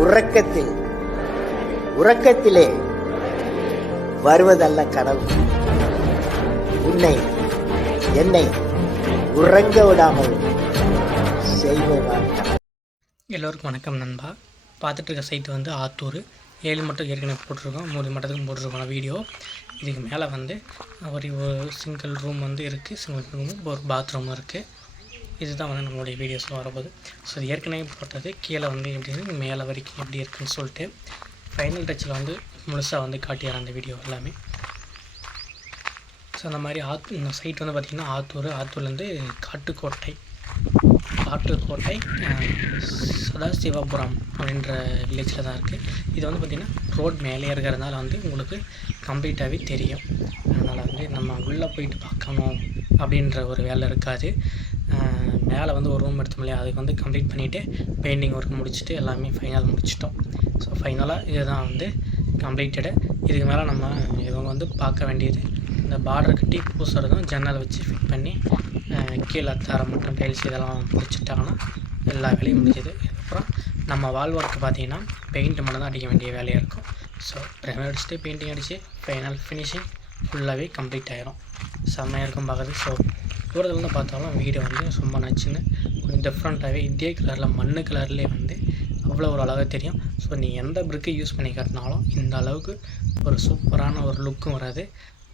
உறக்கத்தில் உறக்கத்திலே வருவதல்ல கனவு, உன்னை என்னை உறங்க விடாமல் செய்வதுதான். எல்லோருக்கும் வணக்கம் நண்பா. பார்த்துட்டு இருக்க சைட்டு வந்து ஆத்தூர் 7 மட்டும் ஏற்கனவே போட்டிருக்கோம், 3 மட்டத்துக்கும் போட்டிருக்கோம் வீடியோ. இதுக்கு மேலே வந்து ஒரு சிங்கிள் ரூம் வந்து இருக்குது, சிங்கிள் ரூம் ஒரு பாத்ரூம் இருக்குது. இதுதான் வந்து நம்மளுடைய வீடியோஸில் வரப்போகுது. ஸோ இது ஏற்கனவே போட்டது கீழே வந்து எப்படி மேலே வரைக்கும் எப்படி இருக்குதுன்னு சொல்லிட்டு ஃபைனல் டச்சில் வந்து முழுசாக வந்து காட்டிடுறேன் அந்த வீடியோ எல்லாமே. ஸோ அந்த மாதிரி இந்த சைட் வந்து பார்த்திங்கன்னா ஆத்தூர்லேருந்து காட்டுக்கோட்டை சதாசிவபுரம் அப்படின்ற வில்லேஜில் தான் இருக்குது. இது வந்து பார்த்திங்கன்னா ரோட் மேலே இருக்கிறதுனால வந்து உங்களுக்கு கம்ப்ளீட்டாகவே தெரியும். அதனால் வந்து நம்ம உள்ளே போயிட்டு பார்க்கணும் அப்படின்ற ஒரு வேலை இருக்காது. மேலே வந்து ஒரு ரூம் எடுத்தோம் இல்லையா, அதுக்கு வந்து கம்ப்ளீட் பண்ணிவிட்டு பெயிண்டிங் ஒர்க் முடிச்சுட்டு எல்லாமே ஃபைனல் முடிச்சிட்டோம். ஸோ ஃபைனலாக இதுதான் வந்து கம்ப்ளீட்டடு. இதுக்கு மேலே நம்ம இவங்க வந்து பார்க்க வேண்டியது இந்த பார்டர் கட்டி பூசுறதும் ஜன்னல் வச்சு ஃபிட் பண்ணி கீழே தர மட்டும் டைல்ஸ் இதெல்லாம் முடிச்சுட்டாங்கன்னா எல்லா வேலையும் முடிஞ்சது. அதுக்கப்புறம் நம்ம வால் ஒர்க்கு பார்த்திங்கன்னா பெயிண்ட் மட்டும் தான் அடிக்க வேண்டிய வேலையாக இருக்கும். ஸோ ப்ரைமர் அடிச்சுட்டு பெயிண்டிங் அடித்து ஃபைனல் ஃபினிஷிங் ஃபுல்லாகவே கம்ப்ளீட் ஆகிரும். செம்மையாக இருக்கும் பார்க்குறது. ஸோ தூரத்துலேருந்து பார்த்தாலும் வீடு வந்து ரொம்ப நச்சுன்னு கொஞ்சம் டிஃப்ரெண்ட்டாகவே இதே கலரில் மண்ணு கலர்லேயே வந்து அவ்வளோ ஒரு அழகாக தெரியும். ஸோ நீ எந்த பிரிக்கை யூஸ் பண்ணி கட்டினாலும் இந்த அளவுக்கு ஒரு சூப்பரான ஒரு லுக்கும் வராது.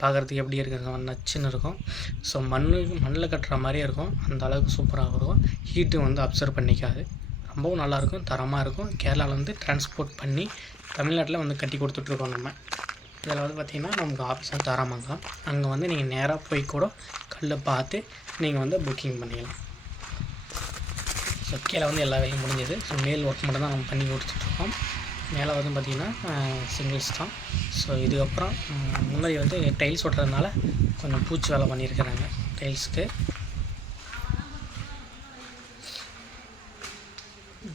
பார்க்குறதுக்கு எப்படி இருக்குது, நச்சுன்னு இருக்கும். ஸோ மண்ணில் கட்டுற மாதிரியே இருக்கும், அந்த அளவுக்கு சூப்பராக இருக்கும். ஹீட்டு வந்து அப்சர்வ் பண்ணிக்காது, ரொம்பவும் நல்லாயிருக்கும், தரமாக இருக்கும். கேரளாவில் வந்து டிரான்ஸ்போர்ட் பண்ணி தமிழ்நாட்டில் வந்து கட்டி கொடுத்துட்ருக்கோம் நம்ம. இதில் வந்து பார்த்திங்கன்னா நமக்கு ஆப்ஷன் தரமாங்கலாம். அங்கே வந்து நீங்கள் நேராக போய் கூட கல்லை பார்த்து நீங்கள் வந்து புக்கிங் பண்ணிக்கலாம். ஸோ கீழே வந்து எல்லா வேலையும் முடிஞ்சது. ஸோ மேல் ஒர்க் மட்டும் தான் நம்ம பண்ணி கொடுத்துட்ருக்கோம். மேலே வந்து பார்த்திங்கன்னா சிங்கிள்ஸ் தான். ஸோ இதுக்கப்புறம் முன்னாடி வந்து டைல்ஸ் ஓட்டுறதுனால கொஞ்சம் பூச்சி வேலை பண்ணியிருக்கிறாங்க டைல்ஸுக்கு.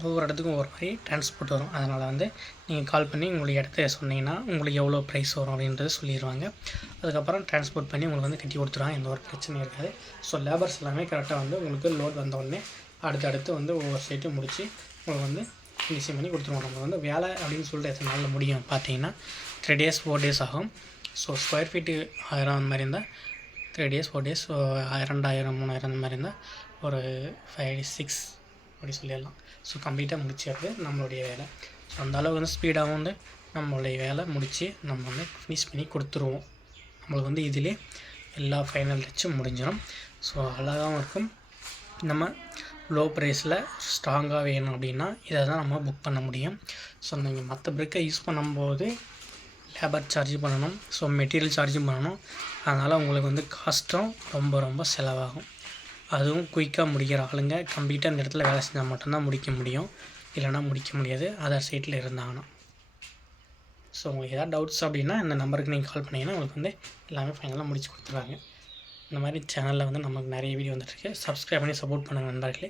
ஒவ்வொரு இடத்துக்கும் ஒரு மாதிரி டிரான்ஸ்போர்ட் வரும். அதனால் வந்து நீங்கள் கால் பண்ணி உங்களுக்கு இடத்த சொன்னீங்கன்னா உங்களுக்கு எவ்வளோ ப்ரைஸ் வரும் அப்படின்றது சொல்லிடுவாங்க. அதுக்கப்புறம் டிரான்ஸ்போர்ட் பண்ணி உங்களுக்கு வந்து கட்டி கொடுத்துருவாங்க, எந்த ஒரு பிரச்சனையும் இருக்காது. ஸோ லேபர்ஸ் எல்லாமே கரெக்டாக வந்து உங்களுக்கு லோட் வந்தோடனே அடுத்தடுத்து வந்து ஒவ்வொரு சைட்டும் முடித்து உங்களுக்கு வந்து ஃபினிஷிங் பண்ணி கொடுத்துருவோம். நம்ம வந்து வேலை அப்படின்னு சொல்லிட்டு எத்தனை நாளில் முடியும் பார்த்தீங்கன்னா 3 days 4 days ஆகும். ஸோ ஸ்கொயர் ஃபீட்டு 1000 அந்த மாதிரி இருந்தால் 3 days 4 days. ஸோ 2000 3000 அந்த மாதிரி இருந்தால் ஒரு 5 6 அப்படி சொல்லிடலாம். ஸோ கம்ப்ளீட்டாக முடிச்சிடுறது நம்மளுடைய வேலை. ஸோ அந்த அளவு வந்து ஸ்பீடாகவும் வந்து நம்மளுடைய வேலை முடித்து நம்ம வந்து ஃபினிஷ் பண்ணி கொடுத்துருவோம். நம்மளுக்கு வந்து இதிலே எல்லா ஃபைனல் டச்சும் முடிஞ்சிடும். ஸோ அழகாகவும் இருக்கும். நம்ம லோ ப்ரைஸில் ஸ்ட்ராங்காக வேணும் அப்படின்னா இதை தான் நம்ம புக் பண்ண முடியும். ஸோ நீங்கள் மற்ற பிரிக்கை யூஸ் பண்ணும்போது லேபர் சார்ஜ் பண்ணணும், ஸோ மெட்டீரியல் சார்ஜும் பண்ணணும். அதனால் உங்களுக்கு வந்து காஸ்ட்டும் ரொம்ப செலவாகும். அதுவும் குயிக்காக முடிக்கிற ஆளுங்க கம்ப்ளீட்டாக அந்த இடத்துல வேலை செஞ்சால் மட்டும்தான் முடிக்க முடியும், இல்லைனா முடிக்க முடியாது அதர் சைட்டில் இருந்தாங்கன்னா. ஸோ உங்களுக்கு எதாவது டவுட்ஸ் அப்படின்னா இந்த நம்பருக்கு நீங்கள் கால் பண்ணிங்கன்னா உங்களுக்கு வந்து எல்லாமே ஃபைனலாக முடிச்சு கொடுத்துருவாங்க. இந்த மாதிரி சேனலில் வந்து நமக்கு நிறைய வீடியோ வந்துட்டுருக்கு. சப்ஸ்கிரைப் பண்ணி சப்போர்ட் பண்ணுங்கள் நண்பர்களே.